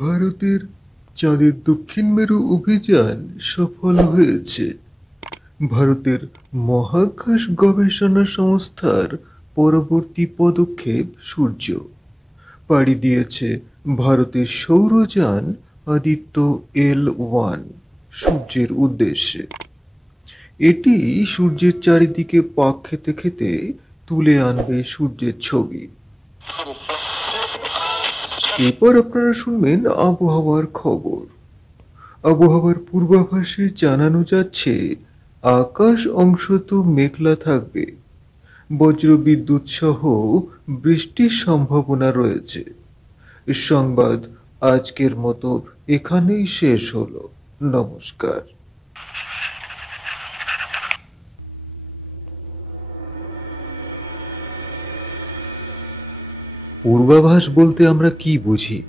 ভারতের চাঁদের দক্ষিণ মেরু অভিযান সফল হয়েছে। ভারতের মহাকাশ গবেষণা সংস্থার পরবর্তী পদক্ষেপ সূর্য। পাড়ি দিয়েছে ভারতের সৌরযান আদিত্য L1 সূর্যের উদ্দেশ্যে। এটি সূর্যের চারিদিকে পাক খেতে খেতে তুলে আনবে সূর্যের ছবি। এরপর আপনারা শুনবেন আবহাওয়ার খবর। আবহাওয়ার পূর্বাভাসে জানানো যাচ্ছে আকাশ অংশত মেঘলা থাকবে, বজ্রবিদ্যুৎ সহ বৃষ্টির সম্ভাবনা রয়েছে। সংবাদ আজকের মতো এখানেই শেষ হলো। নমস্কার। পূর্বাভাস বলতে আমরা কি বুঝি?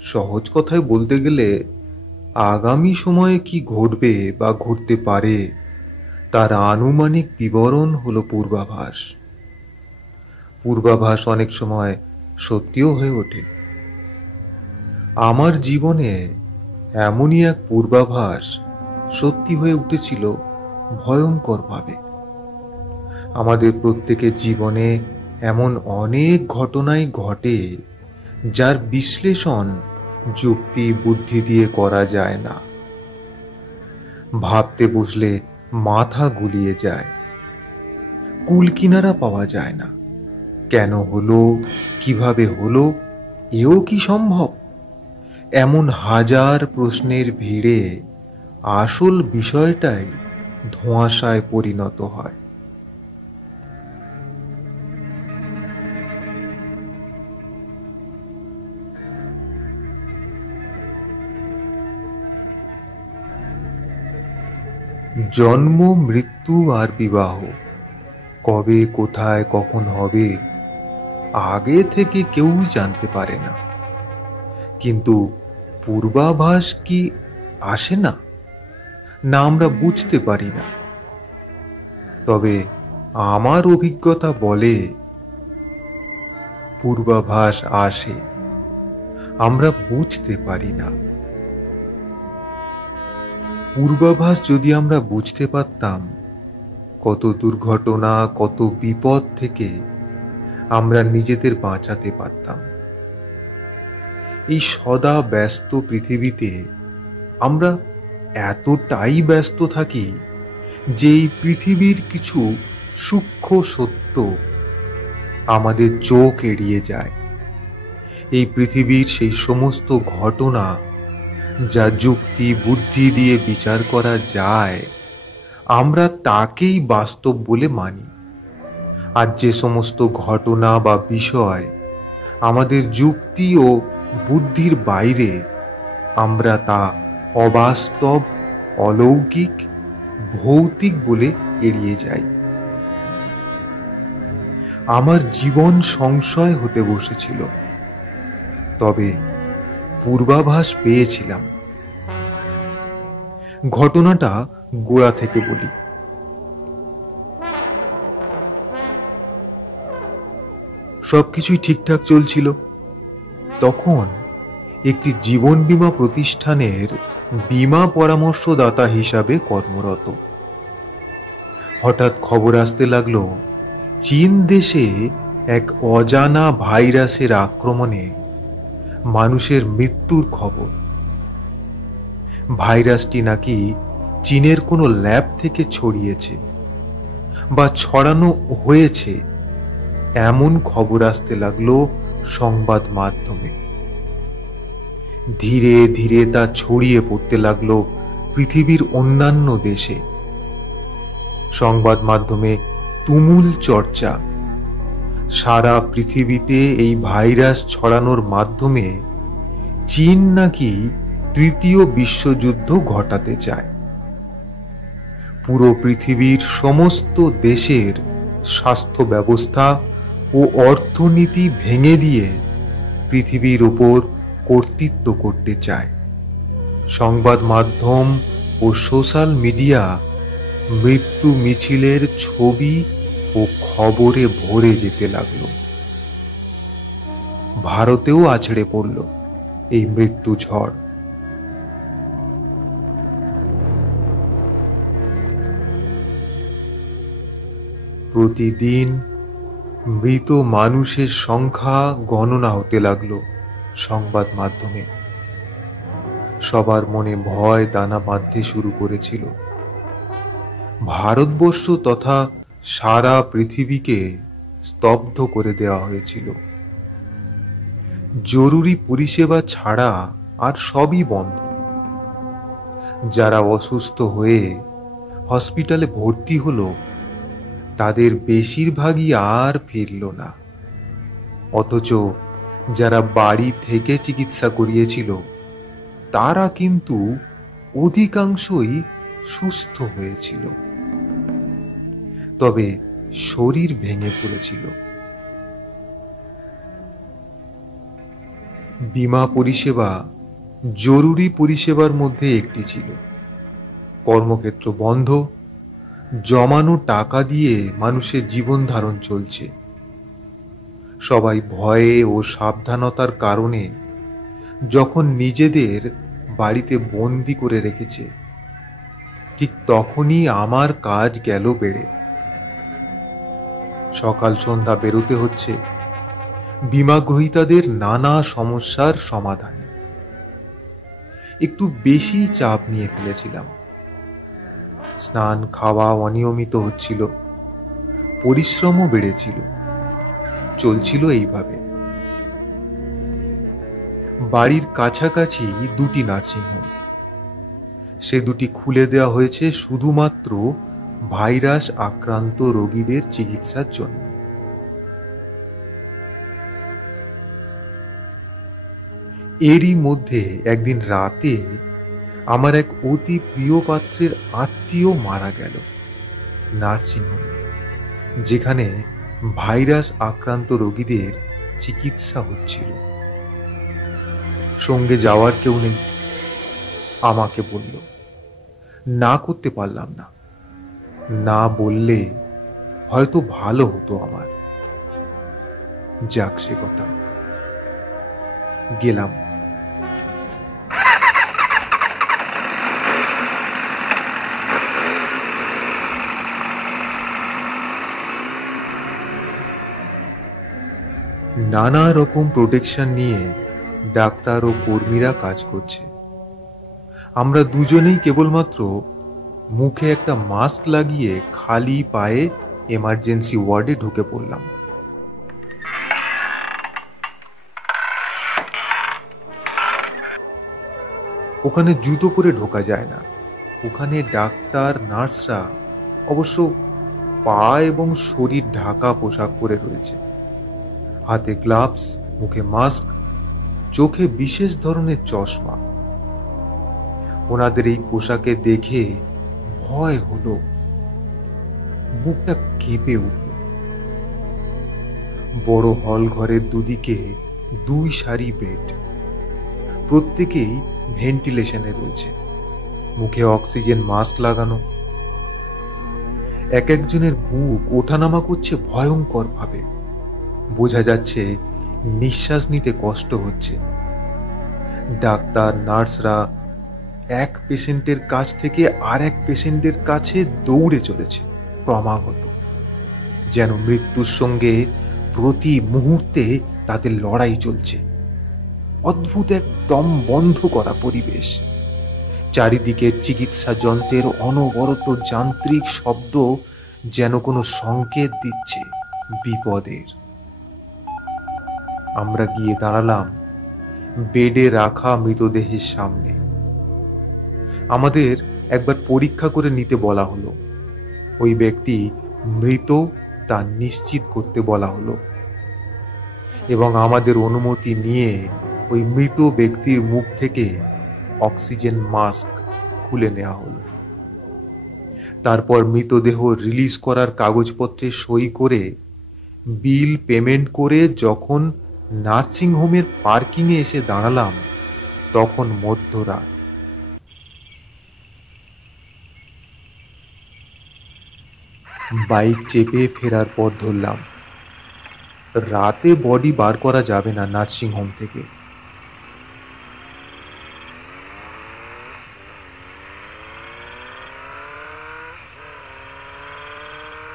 সহজ কথায় বলতে গেলে আগামী সময়ে কি ঘটবে বা ঘটতে পারে তার আনুমানিক বিবরণ হলো পূর্বাভাস। পূর্বাভাস অনেক সময় সত্যিও হয়ে ওঠে। আমার জীবনে এমনই এক পূর্বাভাস সত্যি হয়ে উঠেছিল ভয়ঙ্করভাবে। আমাদের প্রত্যেকের জীবনে এমন অনেক ঘটনাই ঘটে যার বিশ্লেষণ যুক্তি বুদ্ধি দিয়ে করা যায় না। ভাবতে বসলে মাথা গুলিয়ে যায়, কুল কিনারা পাওয়া যায় না। কেন হলো, কিভাবে হলো, এও কি সম্ভব? এমন হাজার প্রশ্নের ভিড়ে আসল বিষয়টাই ধোঁয়াশায় পরিণত হয়। জন্ম, মৃত্যু আর বিবাহ কবে, কোথায়, কখন হবে আগে থেকে কেউই জানতে পারে না। কিন্তু পূর্বাভাস কি আসে না? না, আমরা বুঝতে পারি না। তবে আমার অভিজ্ঞতা বলে পূর্বাভাস আসে, আমরা বুঝতে পারি না। পূর্বাভাস যদি আমরা বুঝতে পারতাম, কত দুর্ঘটনা, কত বিপদ থেকে আমরা নিজেদের বাঁচাতে পারতাম। এই সদা ব্যস্ত পৃথিবীতে আমরা এতটাই ব্যস্ত থাকি যে এই পৃথিবীর কিছু সূক্ষ্ম সত্য আমাদের চোখ এড়িয়ে যায়। এই পৃথিবীর সেই সমস্ত ঘটনা যা যুক্তি বুদ্ধি দিয়ে বিচার করা যায়, আমরা তাকেই বাস্তব বলে মানি। আর যে সমস্ত ঘটনা বা বিষয় আমাদের যুক্তি ও বুদ্ধির বাইরে, আমরা তা অবাস্তব, অলৌকিক, ভৌতিক বলে এড়িয়ে যাই। আমার জীবন সংশয় হতে বসেছিল, তবে পূর্বাভাস পেয়েছিলাম। ঘটনাটা গোড়া থেকে বলি। সবকিছুই ঠিকঠাক চলছিল। তখন একটি জীবন বীমা প্রতিষ্ঠানের বীমা পরামর্শদাতা হিসাবে কর্মরত। হঠাৎ খবর আসতে লাগলো চীন দেশে এক অজানা ভাইরাসের আক্রমণে মানুষের মৃত্যুর খবর। ভাইরাসটি নাকি চীনের কোনো ল্যাব থেকে ছড়িয়েছে বা ছড়ানো হয়েছে, এমন খবর আসতে লাগলো সংবাদ মাধ্যমে। ধীরে ধীরে তা ছড়িয়ে পড়তে লাগলো পৃথিবীর অন্যান্য দেশে। সংবাদ মাধ্যমে তুমুল চর্চা। সারা পৃথিবীতে এই ভাইরাস ছড়ানোর মাধ্যমে চীন নাকি তৃতীয় বিশ্বযুদ্ধ ঘটাতে চায়। পুরো পৃথিবীর সমস্ত দেশের স্বাস্থ্য ব্যবস্থা ও অর্থনীতি ভেঙে দিয়ে পৃথিবীর উপর কর্তৃত্ব করতে চায়। সংবাদ মাধ্যম ও সোশ্যাল মিডিয়া মৃত্যু মিছিলের ছবি ও খবরে ভরে যেতে লাগলো। ভারতেও আছড়ে পড়ল এই মৃত্যু ঝড়। প্রতিদিন মৃত মানুষের সংখ্যা গণনা হতে লাগলো সংবাদ মাধ্যমে। সবার মনে ভয় দানা বাঁধতে শুরু করেছিল। ভারতবর্ষ তথা সারা পৃথিবীকে স্তব্ধ করে দেওয়া হয়েছিল। জরুরি পরিষেবা ছাড়া আর সবই বন্ধ। যারা অসুস্থ হয়ে হসপিটালে ভর্তি হলো তাদের বেশিরভাগই আর ফিরল না। অথচ যারা বাড়ি থেকে চিকিৎসা করিয়েছিল তারা কিন্তু অধিকাংশই সুস্থ হয়েছিল, তবে শরীর ভেঙে পড়েছিল। বীমা পরিষেবা জরুরি পরিষেবার মধ্যে একটি ছিল। কর্মক্ষেত্র বন্ধ, জমানো টাকা দিয়ে মানুষের জীবন ধারণ চলছে। সবাই ভয়ে ও সাবধানতার কারণে যখন নিজেদের বাড়িতে বন্দি করে রেখেছে, ঠিক তখনই আমার কাজ গেল বেড়ে। সকাল সন্ধ্যা বেরোতে হচ্ছে বীমা গ্রহীতাদের নানা সমস্যার সমাধানে। একটু বেশি চাপ নিয়ে ফেলেছিলাম। স্নান খাওয়া অনিয়মিত হচ্ছিল, পরিশ্রমও বেড়েছিল। চলছিল এইভাবে। বাড়ির কাছাকাছি দুটি নার্সিংহোম, সে দুটি খুলে দেওয়া হয়েছে শুধুমাত্র ভাইরাস আক্রান্ত রোগীদের চিকিৎসার জন্য। এরই মধ্যে একদিন রাতে আমার এক অতি প্রিয় পাত্রের আত্মীয় মারা গেল নার্সিংহোমে, যেখানে ভাইরাস আক্রান্ত রোগীদের চিকিৎসা হচ্ছিল। সঙ্গে যাওয়ার কেউ নেই। আমাকে বলল, না করতে পারলাম না। না বললে হয়তো ভালো হতো আমার। যাক, সে কথা। গেলাম। নানা রকম প্রোটেকশন নিয়ে ডাক্তার ও কর্মীরা কাজ করছে। আমরা দুজনেই কেবলমাত্র মুখে একটা মাস্ক লাগিয়ে খালি পায়ে এমার্জেন্সি ওয়ার্ডে ঢুকে পড়লাম। ওখানে জুতো পরে ঢোকা যায় না। ওখানে ডাক্তার নার্সরা অবশ্য পা এবং শরীর ঢাকা পোশাক পরে রয়েছে। হাতে গ্লাভস, মুখে মাস্ক, চোখে বিশেষ ধরনের চশমা। ওনাদের এই পোশাকে দেখে ভয় হলো, বুকটা কেঁপে উঠল। বড় হল ঘরের দুদিকে দুই সারি বেড, প্রত্যেকেই ভেন্টিলেশনে রয়েছে, মুখে অক্সিজেন মাস্ক লাগানো। এক একজনের বুক ওঠানামা করছে ভয়ঙ্কর ভাবে। বোঝা যাচ্ছে নিঃশ্বাস নিতে কষ্ট হচ্ছে। ডাক্তার নার্সরা এক পেশেন্টের কাছ থেকে আর এক পেশেন্টের কাছে দৌড়ে চলেছে ক্রমাগত, যেন মৃত্যুর সঙ্গে প্রতি মুহূর্তে তাদের লড়াই চলছে। অদ্ভুত এক দম বন্ধ করা পরিবেশ। চারিদিকে চিকিৎসা যন্ত্রের অনবরত যান্ত্রিক শব্দ যেন কোনো সংকেত দিচ্ছে বিপদের। আমরা গিয়ে দাঁড়ালাম বেডে রাখা মৃতদেহের সামনে। আমাদের একবার পরীক্ষা করে নিতে বলা হলো। ওই ব্যক্তি মৃত তা নিশ্চিত করতে বলা হলো এবং আমাদের অনুমতি নিয়ে ওই মৃত ব্যক্তির মুখ থেকে অক্সিজেন মাস্ক খুলে নেওয়া হলো। তারপর মৃতদেহ রিলিজ করার কাগজপত্রে সই করে বিল পেমেন্ট করে যখন নার্সিংহোমের পার্কিংয়ে এসে দাঁড়ালাম, তখন মধ্যরাত। বাইক চেপে ফেরার পথ ধরলাম। রাতে বডি বার করা যাবে না নার্সিং হোম থেকে।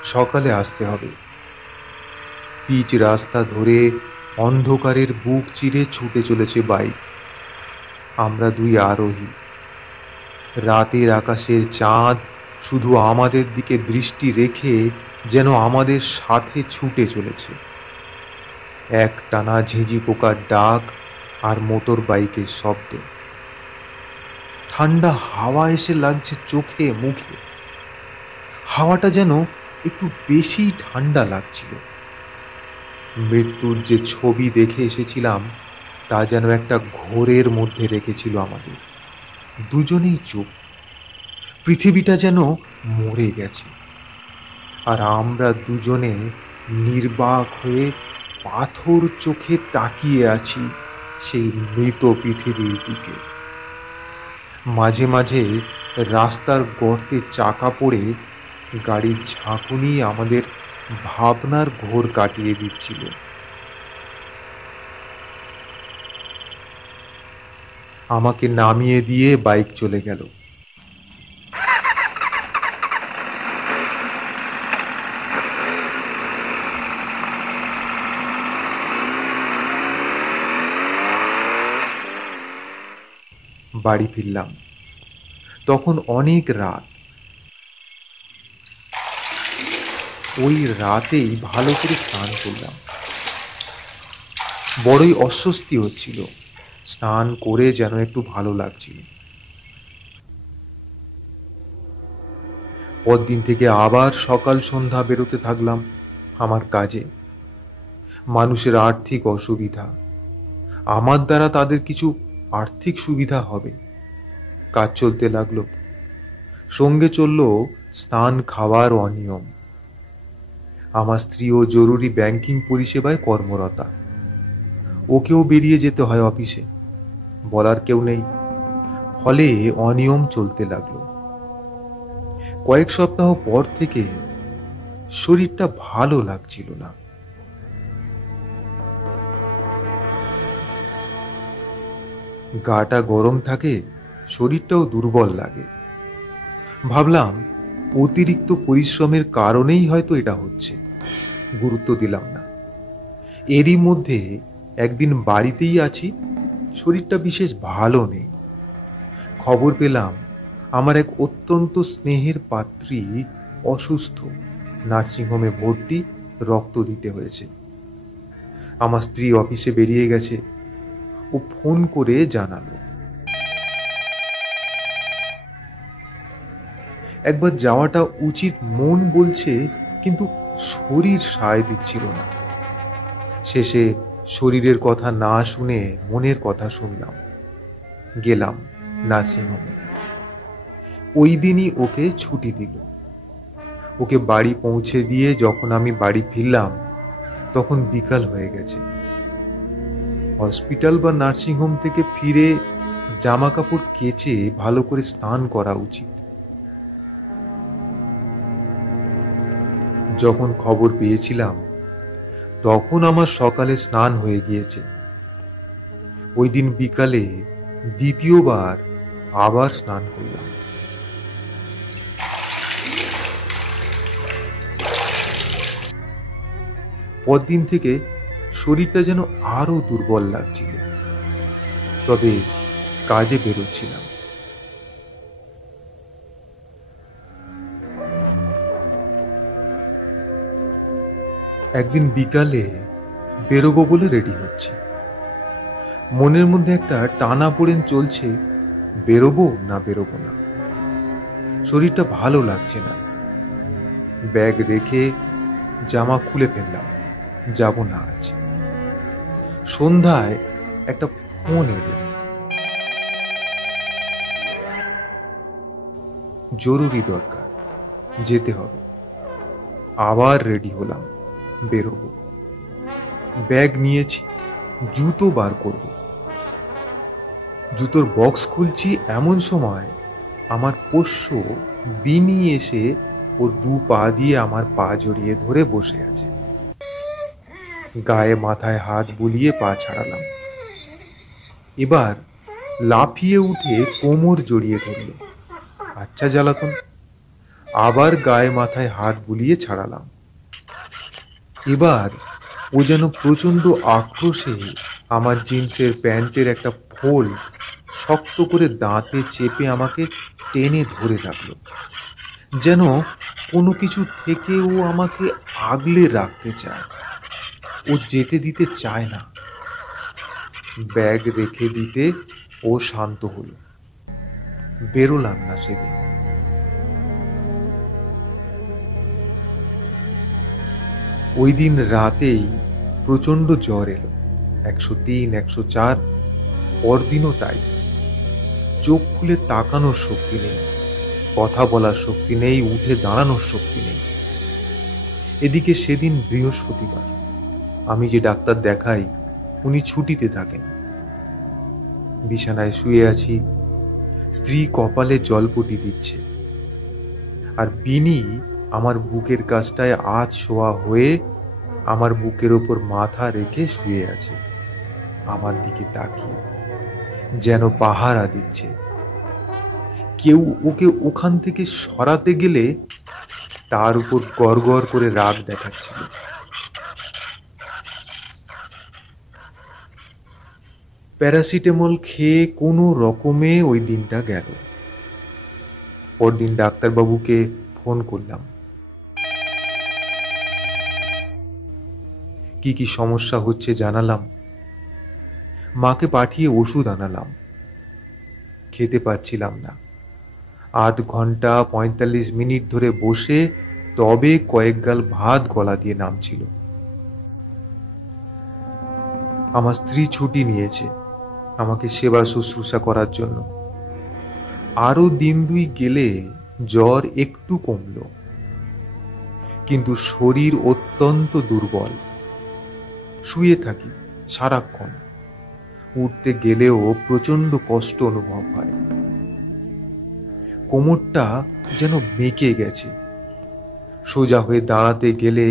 সকালে আসতে হবে। পিচ রাস্তা ধরে অন্ধকারের বুক চিরে ছুটে চলেছে বাইক। আমরা দুই আরোহী। রাতের আকাশের চাঁদ শুধু আমাদের দিকে দৃষ্টি রেখে যেন আমাদের সাথে ছুটে চলেছে। এক টানা ঝিঁঝি পোকার ডাক আর মোটর বাইকের শব্দ। ঠান্ডা হাওয়া এসে লাগছে চোখে মুখে। হাওয়াটা যেন একটু বেশি ঠান্ডা লাগছিল। মৃত্যুর যে ছবি দেখে এসেছিলাম তা যেন একটা ঘোরের মধ্যে রেখেছিল আমাদের। দুজনেই চুপ। পৃথিবীটা যেন মরে গেছে, আর আমরা দুজনে নির্বাক হয়ে পাথর চোখে তাকিয়ে আছি সেই মৃত পৃথিবীর দিকে। মাঝে মাঝে রাস্তার গর্তে চাকা পড়ে গাড়ির ঝাঁকুনি আমাদের ভাবনার ঘোর কাটিয়ে দিচ্ছিল। আমাকে নামিয়ে দিয়ে বাইক চলে গেল। বাড়ি ফিরলাম। তখন অনেক রাত। ওই রাতেই ভালো করে স্নান করলাম। বড়ই অস্বস্তি হচ্ছিল। স্নান করে যেন একটু ভালো লাগছিল। পরদিন থেকে আবার সকাল সন্ধ্যা বেরোতে থাকলাম আমার কাজে। মানুষের আর্থিক অসুবিধা, আমার দ্বারা তাদের কিছু আর্থিক সুবিধা হবে। কাজ চলতে লাগলো। সঙ্গে চলল স্নান খাওয়ার অনিয়ম। আমার স্ত্রীও জরুরি ব্যাংকিং পরিষেবায় কর্মরতা। ওকেও বেরিয়ে যেতে হয় অফিসে, বলার কেউ নেই। ফলে অনিয়ম চলতে লাগলো। কয়েক সপ্তাহ পর থেকে শরীরটা ভালো লাগছিল না। গাটা গরম থাকে, শরীরটাও দুর্বল লাগে। ভাবলাম অতিরিক্ত পরিশ্রমের কারণেই হয়তো এটা হচ্ছে। গুরুত্ব দিলাম না। এরই মধ্যে একদিন বাড়িতেই আছি, শরীরটা বিশেষ ভালো নেই। খবর পেলাম আমার এক অত্যন্ত স্নেহের পাত্রী অসুস্থ, নার্সিংহোমে ভর্তি, রক্ত দিতে হয়েছে। আমার স্ত্রী অফিসে বেরিয়ে গেছে। ও ফোন করে জানালো। একবার যাওয়াটা উচিত মন বলছে, কিন্তু শরীর সায় দিচ্ছিল না। শেষে শরীরের কথা না শুনে মনের কথা শুনলাম। গেলাম নার্সিংহোমে। ওই দিনই ওকে ছুটি দিল। ওকে বাড়ি পৌঁছে দিয়ে যখন আমি বাড়ি ফিরলাম তখন বিকাল হয়ে গেছে। হসপিটাল বা নার্সিংহোম থেকে ফিরে জামা কাপড় কেচে ভালো করে স্নান করা উচিত। যখন খবর পেয়েছিলাম তখন আমার সকালে স্নান হয়ে গিয়েছে। ওই দিন বিকালে দ্বিতীয়বার আবার স্নান করলাম। পরদিন থেকে শরীরটা যেন আরো দুর্বল লাগছিল। তবে কাজে বেরোচ্ছিলাম। একদিন বিকালে বেরোবো বলে রেডি হচ্ছি। মনের মধ্যে একটা টানাপোড়েন চলছে, বেরোবো না বেরোবো না। শরীরটা ভালো লাগছে না। ব্যাগ রেখে জামা খুলে ফেললাম, যাব না আজ। সন্ধ্যায় একটা ফোন এলো। জরুরি দরকার, যেতে হবে। আবার রেডি হলাম, বেরোবো। ব্যাগ নিয়েছি, জুতো বার করব। জুতোর বক্স খুলছি এমন সময় আমার পোষ্য বিনি এসে ওর দু পা দিয়ে আমার পা জড়িয়ে ধরে বসে আছে। গায়ে মাথায় হাত বুলিয়ে পা ছাড়ালাম। এবার লাফিয়ে উঠে কোমর জড়িয়ে ধরল। আচ্ছা জ্বালাতন। আবার গায়ে মাথায় হাত বুলিয়ে ছাড়ালাম। এবার ও যেন প্রচণ্ড আক্রোশে আমার জিন্সের প্যান্টের একটা ফোল্ড শক্ত করে দাঁতে চেপে আমাকে টেনে ধরে রাখলো, যেন কোনো কিছু থেকে ও আমাকে আগলে রাখতে চায়। ও যেতে দিতে চায় না। ব্যাগ রেখে দিতে ও শান্ত হলো। বেরোলাম না সেদিন। ওই দিন রাতেই প্রচণ্ড জ্বর এলো, 103, 104। পরদিনও তাই। চোখ খুলে তাকানোর শক্তি নেই, কথা বলার শক্তি নেই, উঠে দাঁড়ানোর শক্তি নেই। এদিকে সেদিন বৃহস্পতিবার। আমি যে ডাক্তার দেখাই উনি ছুটিতে থাকেন। বিছানায় শুয়ে আছি, স্ত্রী কপালে জলপটি দিচ্ছে, আর বিনি আমার বুকের কাছটায় শোয়া হয়ে আমার বুকের ওপর মাথা রেখে শুয়ে আছে, আমার দিকে তাকিয়ে, যেন পাহারা দিচ্ছে। কেউ ওকে ওখান থেকে সরাতে গেলে তার উপর গড়গড় করে রাগ দেখাচ্ছিল। প্যারাসিটামল খেয়ে কোনো রকমে ওই দিনটা গেল। পরদিন ডাক্তারবাবুকে ফোন করলাম। কি কি সমস্যা হচ্ছে জানালাম। মাকে পাঠিয়ে ওষুধ আনালাম। খেতে পাচ্ছিলাম না। 8 ঘন্টা 45 মিনিট ধরে বসে তবে কয়েক গাল ভাত গলা দিয়ে নামছিল। আমার স্ত্রী ছুটি নিয়েছে আমাকে সেবা শুশ্রূষা করার জন্য। আরো দিন 2 গেলে জ্বর একটু কমল, কিন্তু শরীর অত্যন্ত দুর্বল। শুয়ে থাকি সারাক্ষণ। উঠতে গেলেও প্রচণ্ড কষ্ট অনুভব হয়। কোমরটা যেন বেঁকে গেছে। সোজা হয়ে দাঁড়াতে গেলে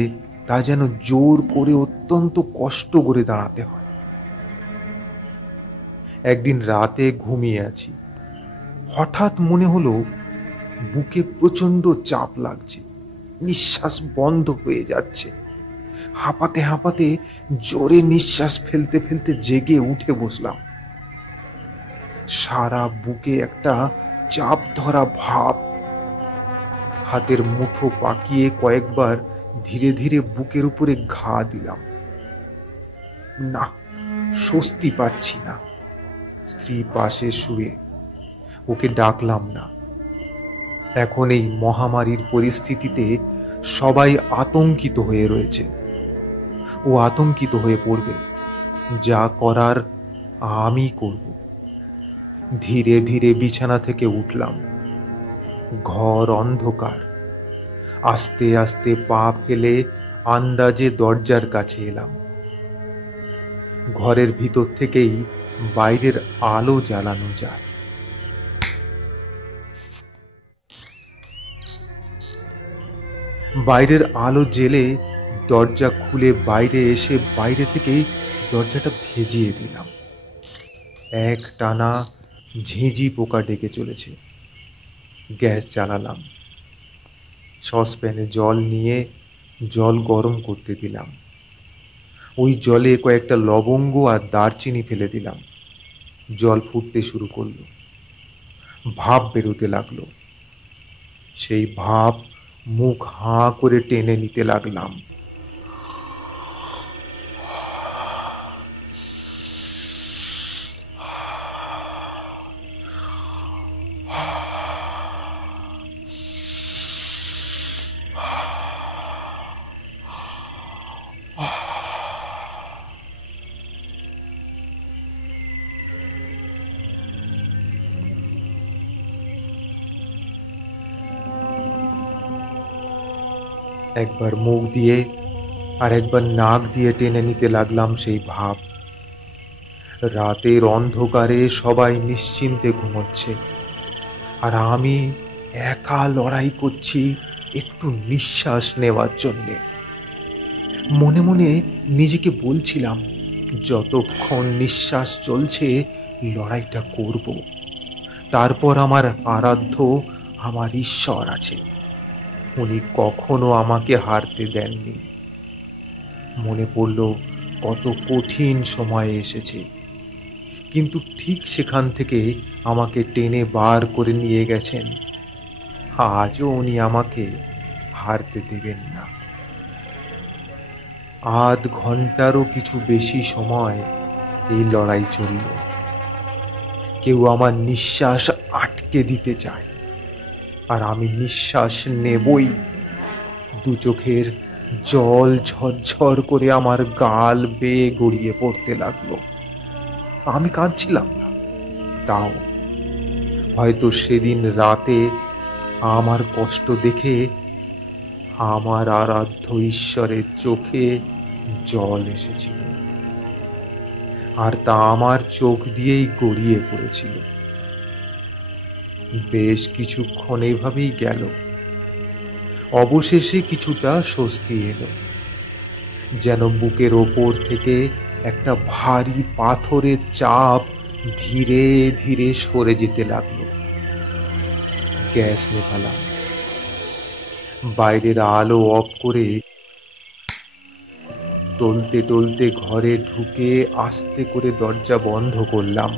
তা যেন জোর করে অত্যন্ত কষ্ট করে দাঁড়াতে হয়। একদিন রাতে ঘুমিয়ে আছি, হঠাৎ মনে হলো বুকে প্রচণ্ড চাপ লাগছে, নিঃশ্বাস বন্ধ হয়ে যাচ্ছে। হাঁপাতে হাঁপাতে জোরে নিঃশ্বাস ফেলতে ফেলতে জেগে উঠে বসলাম। সারা বুকে একটা চাপ ধরা ভাব। হাতের মুঠো পাকিয়ে কয়েকবার ধীরে ধীরে বুকের উপরে ঘা দিলাম। না, স্বস্তি পাচ্ছি না। স্ত্রী পাশে শুয়ে, ওকে ডাকলাম না। এখন এই মহামারীর পরিস্থিতিতে সবাই আতঙ্কিত হয়ে রয়েছে। ও আতঙ্কিত হয়ে পড়বে। যা করার আমি করব। ধীরে ধীরে বিছানা থেকে উঠলাম। ঘর অন্ধকার। আস্তে আস্তে পা ফেলে আন্দাজে দরজার কাছে এলাম। ঘরের ভিতর থেকেই বাইরের আলো জ্বালানো যায়। বাইরের আলো জ্বেলে দরজা খুলে বাইরে এসে বাইরে থেকেই দরজাটা ভেজিয়ে দিলাম। এক টানা ঝিঁঝি পোকা ডেকে চলেছে। গ্যাস জ্বালালাম। সসপ্যানে জল নিয়ে জল গরম করতে দিলাম। ওই জলে কয়েকটা লবঙ্গ আর দারচিনি ফেলে দিলাম। জল ফুটতে শুরু করলো। ভাপ বেরোতে লাগলো। সেই ভাপ মুখ হাঁ করে টেনে নিতে লাগলাম। একবার মুখ দিয়ে আর একবার নাক দিয়ে টেনে নিতে লাগলাম সেই ভাব। রাতের অন্ধকারে সবাই নিশ্চিন্তে ঘুমোচ্ছে, আর আমি একা লড়াই করছি একটু নিঃশ্বাস নেওয়ার জন্যে। মনে মনে নিজেকে বলছিলাম, যতক্ষণ নিঃশ্বাস চলছে লড়াইটা করব। তারপর আমার আরাধ্য, আমার ঈশ্বর আছে, উনি কখনো আমাকে হারতে দেননি। মনে পড়ল কত কঠিন সময়ে এসেছে, কিন্তু ঠিক সেখান থেকে আমাকে টেনে বার করে নিয়ে গেছেন। আজও উনি আমাকে হারতে দেবেন না। আধ ঘন্টারও কিছু বেশি সময় এই লড়াই চলল। কেউ আমার নিঃশ্বাস আটকে দিতে চায়, আর আমি নিঃশ্বাস নেবই। দু চোখের জল ঝরঝর করে আমার গাল বেয়ে গড়িয়ে পড়তে লাগলো। আমি কাঁদছিলাম না, তাও হয়তো সেদিন রাতে আমার কষ্ট দেখে আমার আরাধ্য ঈশ্বরের চোখে জল এসেছিল, আর তা আমার চোখ দিয়েই গড়িয়ে পড়েছিল। বেশ কিছুক্ষণ এভাবেই গেল। অবশেষে কিছুটা স্বস্তি এলো, যেন বুকের ওপর থেকে একটা ভারী পাথরের চাপ ধীরে ধীরে সরে যেতে লাগলো। গ্যাস নেভালাম, বাইরের আলো অফ করে টলতে টলতে ঘরে ঢুকে আস্তে করে দরজা বন্ধ করলাম।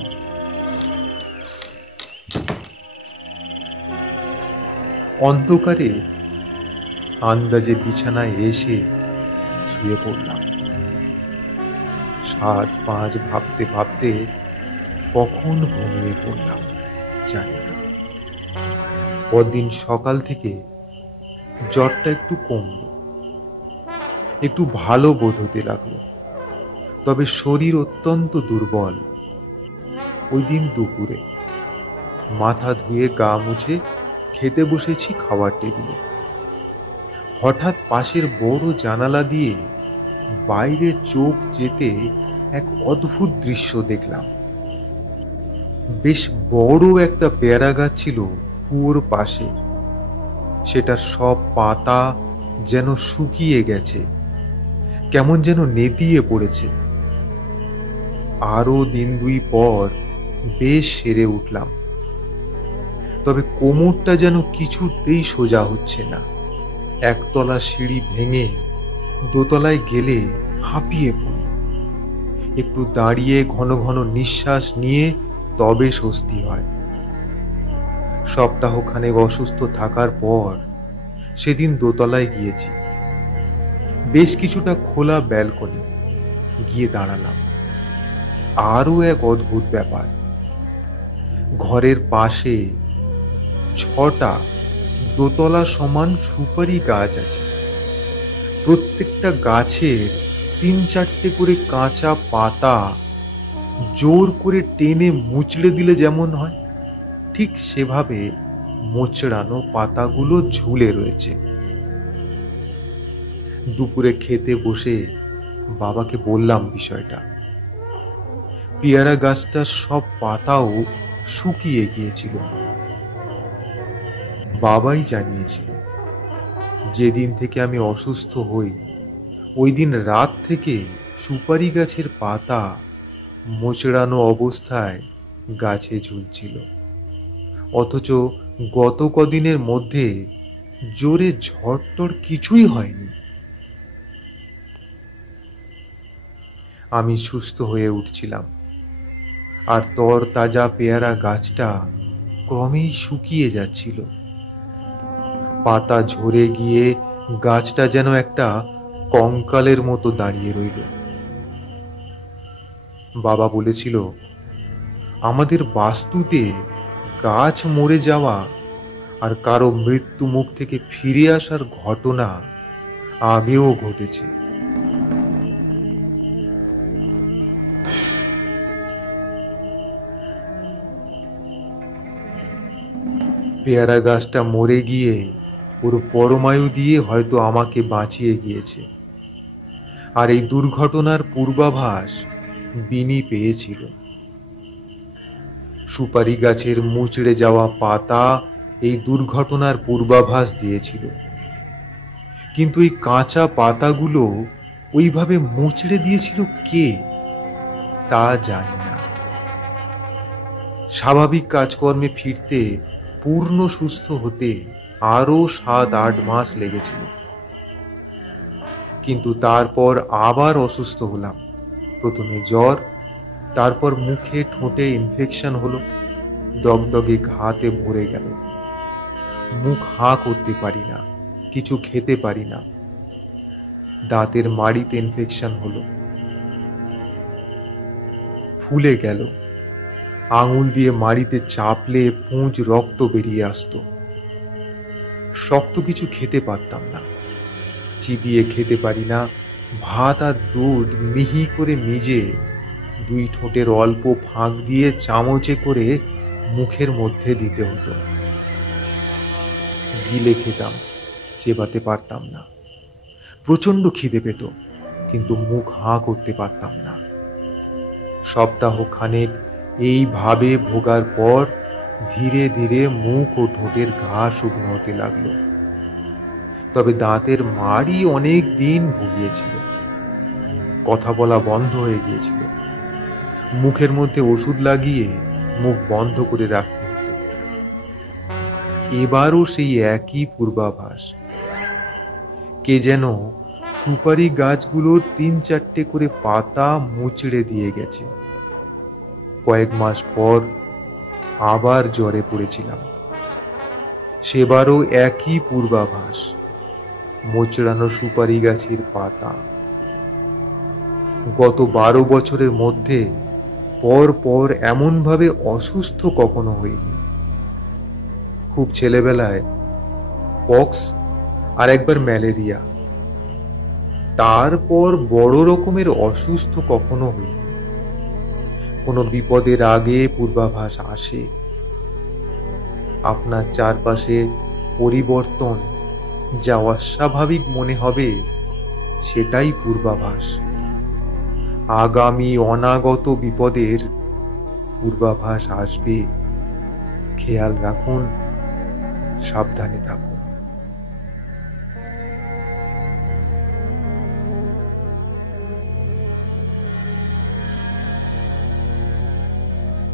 অন্ধকারে আন্দাজে বিছানায় এসে শুয়ে পড়লাম। 7-5 ভাবতে ভাবতে কখন ঘুমিয়ে পড়লাম জানি না। পরদিন সকাল থেকে জ্বরটা একটু কমলো, একটু ভালো বোধ হতে লাগলো, তবে শরীর অত্যন্ত দুর্বল। ওই দিন দুপুরে মাথা ধুয়ে গা মুছে খেতে বসেছি খাবার টেবিলে। হঠাৎ পাশের বড় জানালা দিয়ে বাইরে চোখ যেতে এক অদ্ভুত দৃশ্য দেখলাম। বেশ বড় একটা পেয়ারা গাছ ছিল কুয়োর পাশে। সেটার সব পাতা যেন শুকিয়ে গেছে, কেমন যেন নেতিয়ে পড়েছে। আরো দিন 2 পর বেশ সেরে উঠলাম, তবে কোমরটা যেন কিছুতেই সোজা হচ্ছে না। একতলা সিঁড়ি ভেঙে দোতলায় গেলে হাঁপিয়ে পড়ি। একটু দাঁড়িয়ে ঘন ঘন নিঃশ্বাস নিয়ে তবে স্বস্তি হয়। সপ্তাহখানেক অসুস্থ থাকার পর সেদিন দোতলায় গিয়েছি। বেশ কিছুটা খোলা ব্যালকনি, গিয়ে দাঁড়ালাম। আরও এক অদ্ভুত ব্যাপার, ঘরের পাশে 6টা দোতলা সমান সুপারি গাছ আছে। প্রত্যেকটা গাছের 3-4টে করে কাঁচা পাতা জোর করে টেনে মুচড়ে দিলে যেমন হয়, ঠিক সেভাবে মোচড়ানো পাতাগুলো ঝুলে রয়েছে। দুপুরে খেতে বসে বাবাকে বললাম বিষয়টা। পেয়ারা গাছটার সব পাতাও শুকিয়ে গিয়েছিল। বাবাই জানিয়েছিল, যেদিন থেকে আমি অসুস্থ হই ওই দিন রাত থেকে সুপারি গাছের পাতা মোচড়ানো অবস্থায় গাছে ঝুলছিল, অথচ গত কদিনের মধ্যে জোরে ঝড়টড় কিছুই হয়নি। আমি সুস্থ হয়ে উঠছিলাম, আর তরতাজা পেয়ারা গাছটা ক্রমেই শুকিয়ে যাচ্ছিল। পাতা ঝরে গিয়ে গাছটা যেন একটা কঙ্কালের মতো দাঁড়িয়ে রইল। বাবা বলেছিল, আমাদের বাস্তুতে গাছ মরে যাওয়া আর কারো মৃত্যু মুখ থেকে ফিরে আসার ঘটনা আগেও ঘটেছে। পেয়ারা গাছটা মরে গিয়ে ওর পরমায়ু দিয়ে হয়তো আমাকে বাঁচিয়ে গিয়েছে। আর এই দুর্ঘটনার পূর্বাভাস বিনি পেয়েছিল। সুপারি গাছের মুচড়ে যাওয়া পাতা এই দুর্ঘটনার পূর্বাভাস দিয়েছিল, কিন্তু এই কাঁচা পাতাগুলো ওইভাবে মুচড়ে দিয়েছিল কে তা জানি না। স্বাভাবিক কাজকর্মে ফিরতে, পূর্ণ সুস্থ হতে আরো 7-8 মাস লেগেছিল। কিন্তু তারপর আবার অসুস্থ হলাম। প্রথমে জ্বর, তারপর মুখে ঠোঁটে ইনফেকশন হলো, ডগডগে ঘাতে ভরে গেল। মুখ হাঁ করতে পারি না, কিছু খেতে পারি না। দাঁতের মাড়িতে ইনফেকশন হলো, ফুলে গেল। আঙুল দিয়ে মাড়িতে চাপলে পুঁজ রক্ত বেরিয়ে আসতো। শক্ত কিছু খেতে পারতাম না, চিবিয়ে খেতে পারি না। ভাত আর দুধ মিহি করে মিজে 2 ঠোঁটের অল্প ফাঁক দিয়ে চামচে করে মুখের মধ্যে দিতে হতো। গিলে খেতাম, চেবাতে পারতাম না। প্রচন্ড খিদে পেত, কিন্তু মুখ হাঁ করতে পারতাম না। সপ্তাহ খানেক এইভাবে ভোগার পর ধীরে ধীরে মুখ ও ঠোঁটের ঘা শুকনো হতে লাগলো। তবে দাঁতের মাড়ি অনেক দিন ভুগিয়েছিল। কথা বলা বন্ধ হয়ে গিয়েছিল। মুখের মধ্যে ওষুধ লাগিয়ে মুখ বন্ধ করে রাখতে হতো। এবারও সেই একই পূর্বাভাস। কে যেন সুপারি গাছগুলোর 3-4টে করে পাতা মুচড়ে দিয়ে গেছে। কয়েক মাস পর আবার জ্বরে পড়েছিলাম। সেবারও একই পূর্বাভাস, মোচড়ানো সুপারি গাছের পাতা। গত 12 বছরের মধ্যে পর পর এমনভাবে অসুস্থ কখনো হইনি। খুব ছেলেবেলায় পক্স আর একবার ম্যালেরিয়া, তারপর বড় রকমের অসুস্থ কখনো হইনি। কোনো বিপদের আগে পূর্বাভাস আসে। আপনার চারপাশে পরিবর্তন যা অস্বাভাবিক মনে হবে, সেটাই পূর্বাভাস। আগামী অনাগত বিপদের পূর্বাভাস আসবে। খেয়াল রাখুন, সাবধানে থাকুন।